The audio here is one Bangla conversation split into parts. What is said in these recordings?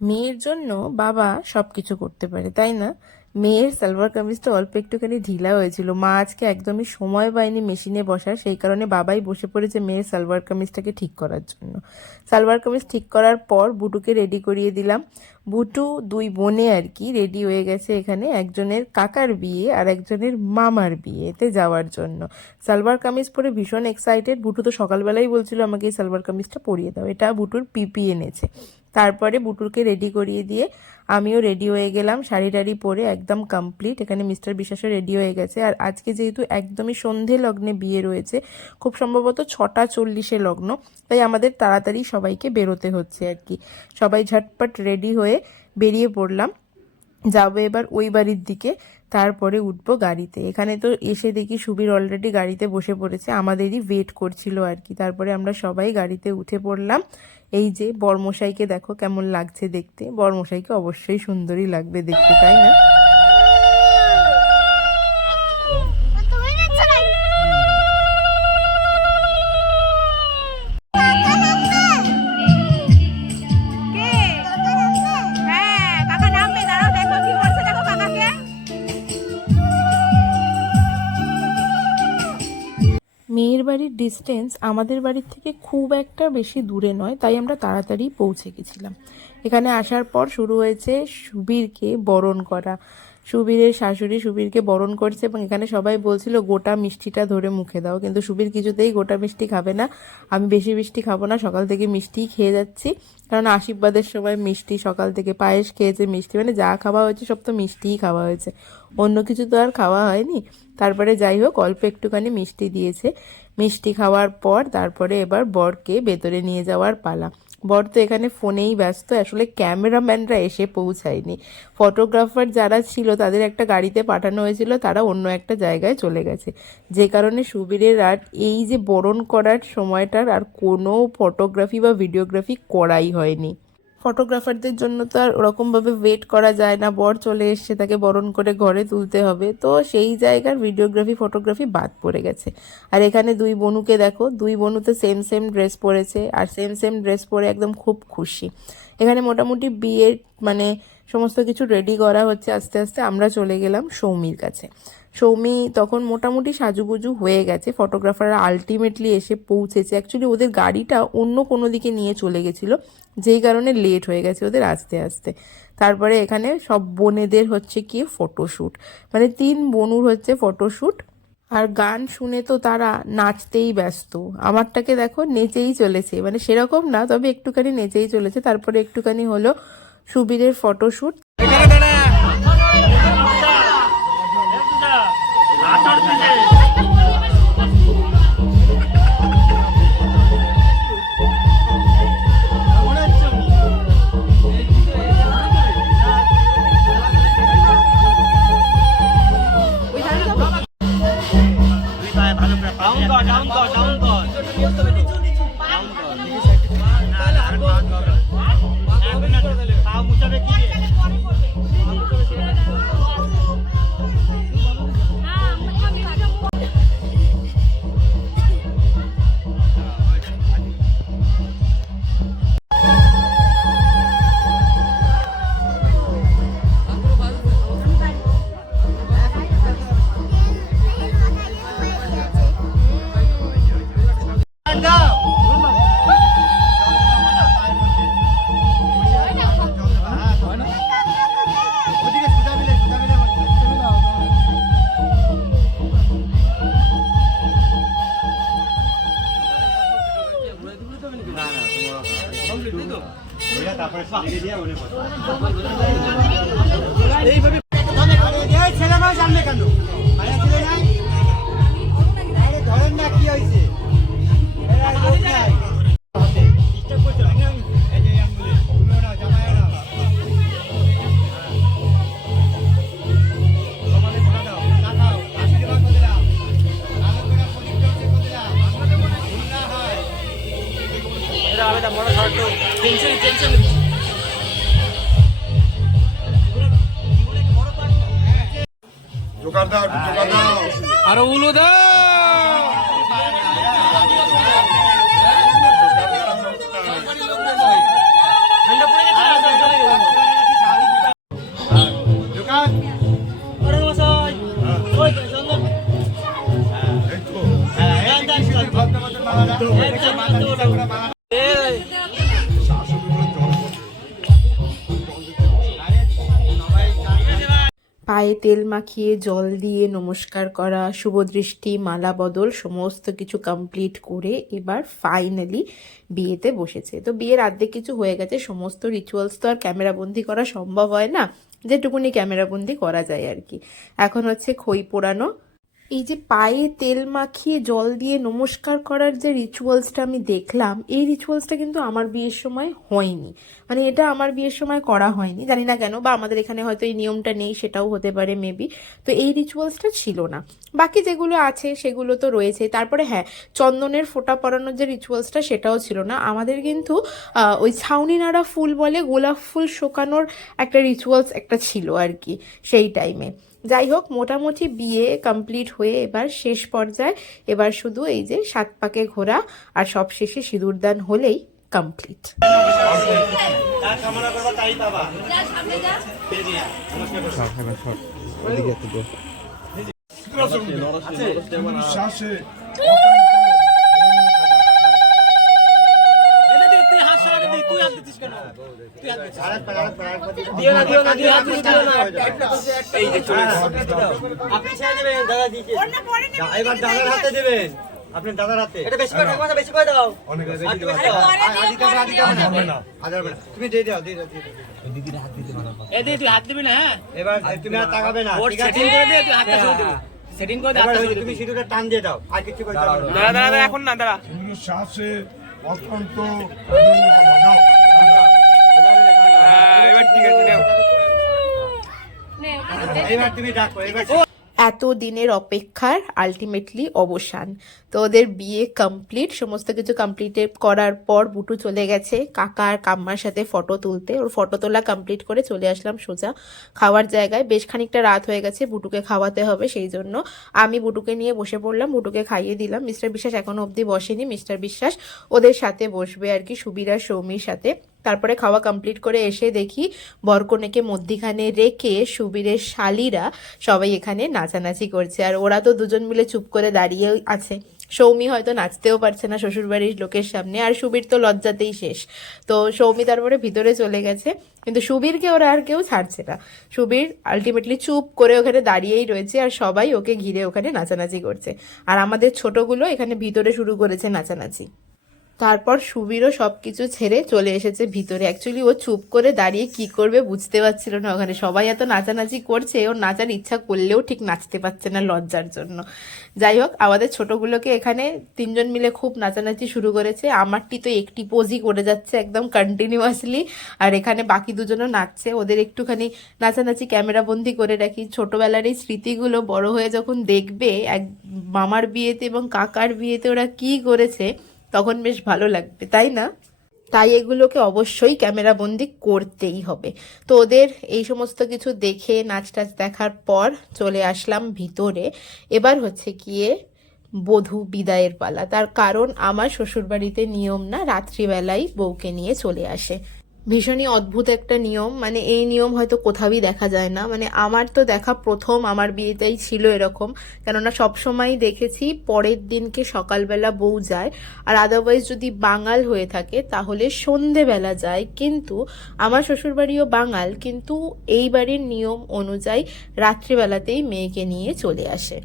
মেয়ের জন্য বাবা সবকিছু করতে পারে, তাই না? মেয়ের সালোয়ার কামিজটা অল্প একটুখানি ঢিলা হয়েছিল, মা আজকে একদমই সময় পায়নি মেশিনে বসার, সেই কারণে বাবাই বসে পড়েছে মেয়ের সালোয়ার কামিজটাকে ঠিক করার জন্য। সালোয়ার কামিজ ঠিক করার পর বুটুকে রেডি করিয়ে দিলাম। বুটু দুই বোনে আর কি রেডি হয়ে গেছে এখানে একজনের কাকার বিয়ে আর একজনের মামার বিয়েতে যাওয়ার জন্য। সালোয়ার কামিজ পরে ভীষণ এক্সাইটেড। বুটু তো সকালবেলাই বলছিল আমাকে এই সালোয়ার কামিজটা পরিয়ে দাও, এটা বুটুর পিপি এনেছে। তারপরে বুটুরকে রেডি করিয়ে দিয়ে আমিও রেডি হয়ে গেলাম, শাড়ি টাড়ি পরে একদম কমপ্লিট। এখানে মিস্টার বিশ্বাসও রেডি হয়ে গেছে। আর আজকে যেহেতু একদমই সন্ধে লগ্নে বিয়ে রয়েছে, খুব সম্ভবত 6:40 লগ্ন, তাই আমাদের তাড়াতাড়ি সবাইকে বেরোতে হচ্ছে আর কি। সবাই ঝটপট রেডি হয়ে বেরিয়ে পড়লাম, যাবো এবার ওই বাড়ির দিকে। তারপরে উঠবো গাড়িতে। এখানে তো এসে দেখি সুবীর অলরেডি গাড়িতে বসে পড়েছে, আমাদেরই ওয়েট করছিল আর কি। তারপরে আমরা সবাই গাড়িতে উঠে পড়লাম। এই যে বরমশাইকে দেখো কেমন লাগছে দেখতে, বরমশাইকে অবশ্যই সুন্দরই লাগবে দেখতে, তাই না? মেয়ের বাড়ির ডিস্টেন্স আমাদের বাড়ির থেকে খুব একটা বেশি দূরে নয়, তাই আমরা তাড়াতাড়ি পৌঁছে গেছিলাম। এখানে আসার পর শুরু হয়েছে সুবীরকে বরণ করা। সুবীরের শাশুড়ি সুবীরকে বরণ করছে এবং এখানে সবাই বলছিল গোটা মিষ্টিটা ধরে মুখে দাও, কিন্তু সুবীর কিছুতেই গোটা মিষ্টি খাবে না। আমি বেশি মিষ্টি খাবো না, সকাল থেকে মিষ্টিই খেয়ে যাচ্ছি, কারণ আশীর্বাদের সময় মিষ্টি, সকাল থেকে পায়েস খেয়েছে, মিষ্টি মানে যা খাওয়া হয়েছে সব তো মিষ্টিই খাওয়া হয়েছে, অন্য কিছু তো আর খাওয়া হয়নি। তারপরে যাই হোক অল্প একটুখানি মিষ্টি দিয়েছে। মিষ্টি খাওয়ার পর তারপরে এবার বরকে ভেতরে নিয়ে যাওয়ার পালা। বর তো এখানে ফোনেই ব্যস্ত, আসলে ক্যামেরাম্যানরা এসে পৌঁছায়নি। ফটোগ্রাফার যারা ছিল তাদের একটা গাড়িতে পাঠানো হয়েছিল, তারা অন্য একটা জায়গায় চলে গেছে, যে কারণে সুবীরের আর এই যে বরণ করার সময়টার আর কোনো ফটোগ্রাফি বা ভিডিওগ্রাফি করাই হয়নি। ফটোগ্রাফারদের জন্য তো আর ওরকমভাবে ওয়েট করা যায় না, বর চলে এসছে তাকে বরণ করে ঘরে তুলতে হবে, তো সেই জায়গার ভিডিওগ্রাফি ফটোগ্রাফি বাদ পড়ে গেছে। আর এখানে দুই বোনুকে দেখো, দুই বোনু তো সেম সেম ড্রেস পরেছে, আর সেম সেম ড্রেস পরে একদম খুব খুশি। এখানে মোটামুটি বিয়ের মানে সমস্ত কিছু রেডি করা হচ্ছে আস্তে আস্তে। আমরা চলে গেলাম সৌমির কাছে। সৌমি তখন মোটামুটি সাজুগুজু হয়ে গেছে, ফটোগ্রাফাররা আলটিমেটলি এসে পৌঁছেছে। অ্যাকচুয়ালি ওদের গাড়িটা অন্য কোনো দিকে নিয়ে চলে গেছিলো, যেই কারণে লেট হয়ে গেছে ওদের আসতে আসতে। তারপরে এখানে সব বোনেদের হচ্ছে কি ফটোশ্যুট, মানে 3 বনুর হচ্ছে ফটোশ্যুট। আর গান শুনে তো তারা নাচতেই ব্যস্ত। আমারটাকে দেখো নেচেই চলেছে, মানে সেরকম না, তবে একটুখানি নেচেই চলেছে। তারপরে একটুখানি হলো সুবীরের ফটোশ্যুট। ছেলে মানুষ জানবে কেন ছেলে নাই ধরেন না কি হয়েছে আরো উলু দাও। ঠান্ডা পড়ে গেছে। পায়ে তেল মাখিয়ে জল দিয়ে নমস্কার করা, শুভদৃষ্টি, মালা বদল সমস্ত কিছু কমপ্লিট করে এবার ফাইনালি বিয়েতে বসেছে। তো বিয়ের অর্ধেক কিছু হয়ে গেছে, সমস্ত রিচুয়ালস তো আর ক্যামেরাবন্দি করা সম্ভব হয় না, যেটুকুনি ক্যামেরাবন্দি করা যায় আর কি। এখন হচ্ছে খই পোড়ানো। এই যে পায়ে তেল মাখিয়ে জল দিয়ে নমস্কার করার যে রিচুয়ালসটা আমি দেখলাম, এই রিচুয়ালসটা কিন্তু আমার বিয়ের সময় হয়নি। মানে এটা আমার বিয়ের সময় করা হয়নি, জানি না কেন, বা আমাদের এখানে হয়তো এই নিয়মটা নেই, সেটাও হতে পারে মেবি। তো এই রিচুয়ালসটা ছিল না। বাকি যেগুলো আছে সেগুলো তো রয়েছে। তারপরে হ্যাঁ, চন্দনের ফোঁটা পরানোর যে রিচুয়ালসটা সেটাও ছিল না আমাদের, কিন্তু ওই ছাউনি নাড়া ফুল বলে গোলাপ ফুল শোকানোর একটা রিচুয়ালস একটা ছিল আর কি সেই টাইমে। যাই হোক, মোটামুটি বিয়ে কমপ্লিট হয়ে এবার শেষ পর্যায়ে, এবার শুধু এই যে 7 পাকে ঘোরা আর সব শেষে সিঁদুরদান হলেই কমপ্লিট। তার কামনা করবা তাই পাবা। আপনি ছেড়ে দেবেন, দাদা দিকে এবার দাদার হাতে দেবেন, আপনার দাদার হাতে। এটা বেশি করে দাও, বেশি করে দাও, অনেক বেশি দাও। তুমি দিয়ে দাও, দিয়ে দাও, দিদির হাত দিতে পারো। এ দিদি তুই হাত দিবি না, হ্যাঁ এবার তুমি আর তাকাবে না, ঠিক আছে? সেটিং করে দে, তুই হাতটা ছেড়ে দে, সেটিং করে দে, হাতটা ছেড়ে দে। তুমি সিঁদুরটা টান দিয়ে দাও, আর কিছু করতে হবে না। দাদা দাদা এখন না, দাদা শ্বাসে অত্যন্ত এবার ঠিক আছে, নাও এবার তুমি ডাকো। এবার এত দিনের অপেক্ষার আলটিমেটলি অবসান। তো ওদের বিয়ে কমপ্লিট, সমস্ত কিছু কমপ্লিট করার পর বুটু চলে গেছে কাকা আর কাম্মার সাথে ফটো তুলতে। ওর ফটো তোলা কমপ্লিট করে চলে আসলাম সোজা খাওয়ার জায়গায়। বেশ খানিকটা রাত হয়ে গেছে, বুটুকে খাওয়াতে হবে, সেই জন্য আমি বুটুকে নিয়ে বসে পড়লাম, বুটুকে খাইয়ে দিলাম। মিস্টার বিশ্বাস এখনো অবধি বসেনি, মিস্টার বিশ্বাস ওদের সাথে বসবে আর কি, সুবীর আর সৌমির সাথে। তারপরে খাওয়া কমপ্লিট করে এসে দেখি বরকনেকে মধ্যিখানে রেখে সুবীরের শালিরা সবাই এখানে নাচানাচি করছে, আর ওরা তো দুজন মিলে চুপ করে দাঁড়িয়ে আছে। সৌমি হয়তো নাচতেও পারছে না শ্বশুরবাড়ির লোকের সামনে, আর সুবীর তো লজ্জাতেই শেষ। তো সৌমি তারপরে ভিতরে চলে গেছে, কিন্তু সুবীরকে ওরা আর কেউ ছাড়ছে না। সুবীর আলটিমেটলি চুপ করে ওখানে দাঁড়িয়েই রয়েছে, আর সবাই ওকে ঘিরে ওখানে নাচানাচি করছে। আর আমাদের ছোটগুলো এখানে ভিতরে শুরু করেছে নাচানাচি। তারপর সুবীরও সব কিছু ছেড়ে চলে এসেছে ভিতরে। অ্যাকচুয়ালি ও চুপ করে দাঁড়িয়ে কি করবে বুঝতে পারছিল না, ওখানে সবাই এত নাচানাচি করছে, ওর নাচার ইচ্ছা করলেও ঠিক নাচতে পারছে না লজ্জার জন্য। যাই হোক, আমাদের ছোটগুলোকে এখানে 3জন মিলে খুব নাচানাচি শুরু করেছে। আমারটি তো একটি পোজই করে যাচ্ছে একদম কন্টিনিউয়াসলি, আর এখানে বাকি দুজনও নাচছে। ওদের একটুখানি নাচানাচি ক্যামেরাবন্দি করে রাখি, ছোটবেলার এই স্মৃতিগুলো বড় হয়ে যখন দেখবে এক মামার বিয়েতে এবং কাকার বিয়েতে ওরা কি করেছে, তখন বেশ ভালো লাগবে, তাই না? তাই এগুলোকে অবশ্যই ক্যামেরাবন্দি করতেই হবে। তো ওদের এই সমস্ত কিছু দেখে নাচ টাচ দেখার পর চলে আসলাম ভিতরে। এবার হচ্ছে গিয়ে বধূ বিদায়ের পালা। তার কারণ আমার শ্বশুরবাড়িতে নিয়ম না রাত্রিবেলাই বউকে নিয়ে চলে আসে। ভীষণই অদ্ভুত একটা নিয়ম, মানে এই নিয়ম হয়তো কোথাওই দেখা যায় না। মানে আমার তো দেখা প্রথম, আমার বিয়েটাই ছিল এরকম। কেননা সবসময়ই দেখেছি পরের দিনকে সকালবেলা বউ যায়, আর আদারওয়াইজ যদি বাঙাল হয়ে থাকে তাহলে সন্ধেবেলা যায়। কিন্তু আমার শ্বশুরবাড়িও বাঙাল, কিন্তু এই বাড়ির নিয়ম অনুযায়ী রাত্রিবেলাতেই মেয়েকে নিয়ে চলে আসে।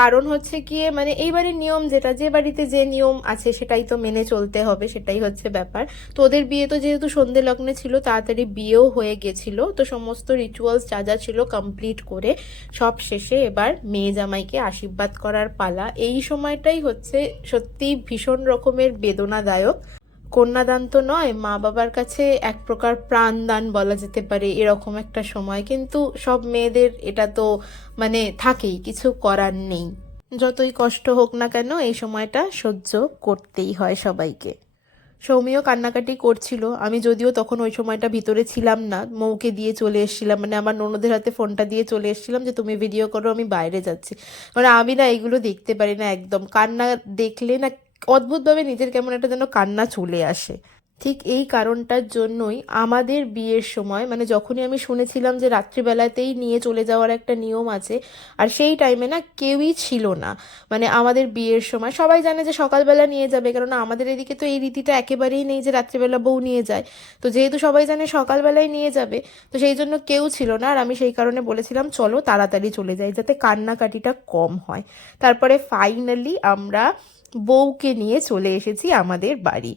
কারণ হচ্ছে গিয়ে মানে এইবারের নিয়ম যেটা, যে বাড়িতে যে নিয়ম আছে সেটাই তো মেনে চলতে হবে, সেটাই হচ্ছে ব্যাপার। তো ওদের বিয়ে তো যেহেতু সন্ধে লগ্নে ছিল, তাড়াতাড়ি বিয়েও হয়ে গেছিল। তো সমস্ত রিচুয়ালস যা যা ছিল কমপ্লিট করে সব শেষে এবার মেয়ে জামাইকে আশীর্বাদ করার পালা। এই সময়টাই হচ্ছে সত্যি ভীষণ রকমের বেদনাদায়ক। কন্যাদান তো নয়, মা বাবার কাছে এক প্রকার প্রাণদান বলা যেতে পারে, এরকম একটা সময়। কিন্তু সব মেয়েদের এটা তো মানে থাকেই, কিছু করার নেই। যতই কষ্ট হোক না কেন এই সময়টা সহ্য করতেই হয় সবাইকে। সৌমিও কান্নাকাটি করছিল, আমি যদিও তখন ওই সময়টা ভিতরে ছিলাম না, মৌকে দিয়ে চলে এসেছিলাম, মানে আমার ননদের হাতে ফোনটা দিয়ে চলে এসেছিলাম যে তুমি ভিডিও করো, আমি বাইরে যাচ্ছি। মানে আমি না এগুলো দেখতে পারি না একদম, কান্না দেখলে না অদ্ভুতভাবে নিজের কেমন একটা যেন কান্না চলে আসে। ঠিক এই কারণটার জন্যই আমাদের বিয়ের সময় মানে যখনই আমি শুনেছিলাম যে রাত্রিবেলাতেই নিয়ে চলে যাওয়ার একটা নিয়ম আছে, আর সেই টাইমে না কেউই ছিল না। মানে আমাদের বিয়ের সময় সবাই জানে যে সকালবেলা নিয়ে যাবে, কারণ আমাদের এদিকে তো এই রীতিটা একেবারেই নেই যে রাত্রিবেলা বউ নিয়ে যায়। তো যেহেতু সবাই জানে সকালবেলায় নিয়ে যাবে, তো সেই জন্য কেউ ছিল না। আর আমি সেই কারণে বলেছিলাম চলো তাড়াতাড়ি চলে যাই যাতে কান্নাকাটিটা কম হয়। তারপরে ফাইনালি আমরা বউকে নিয়ে চলে এসেছি আমাদের বাড়ি।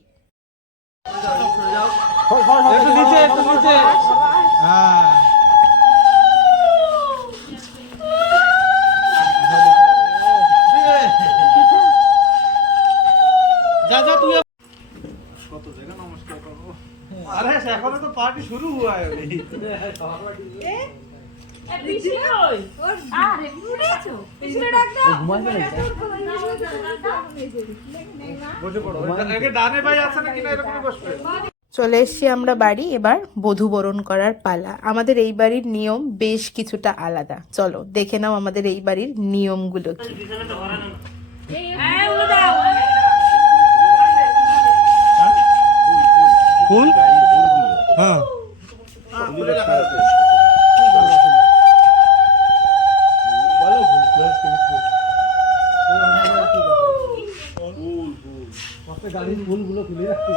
একটু নিচে একটু নিচে হ্যাঁ যা যা তুই কত জায়গা নমস্কার করবো। আরে এখনো তো পার্টি শুরু হুয়া है अभी। বসে পড়ো। আগে ডানে ভাই আছে নাকি না এরকমই বসবে। চলে এসেছি আমরা বাড়ি, এবার বধূ বরণ করার পালা। আমাদের এই বাড়ির নিয়ম বেশ কিছুটা আলাদা, চলো দেখে নাও আমাদের এই বাড়ির নিয়মগুলো কি। ফুল হ্যাঁ খুলে রাখা আছে। গাড়ির ফুলগুলো খুলে রাখতে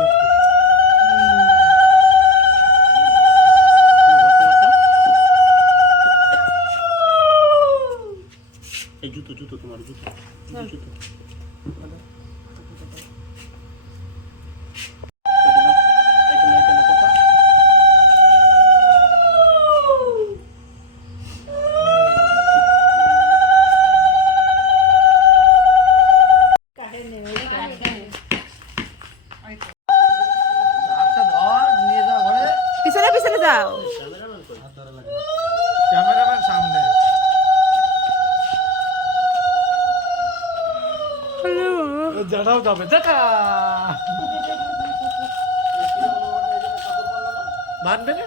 জুতো জুতো তোমার জুতো জুতো পিছনে পিছনে যাও। ক্যামেরাম্যান সামনে। যাও যাবে দেখা মানবে না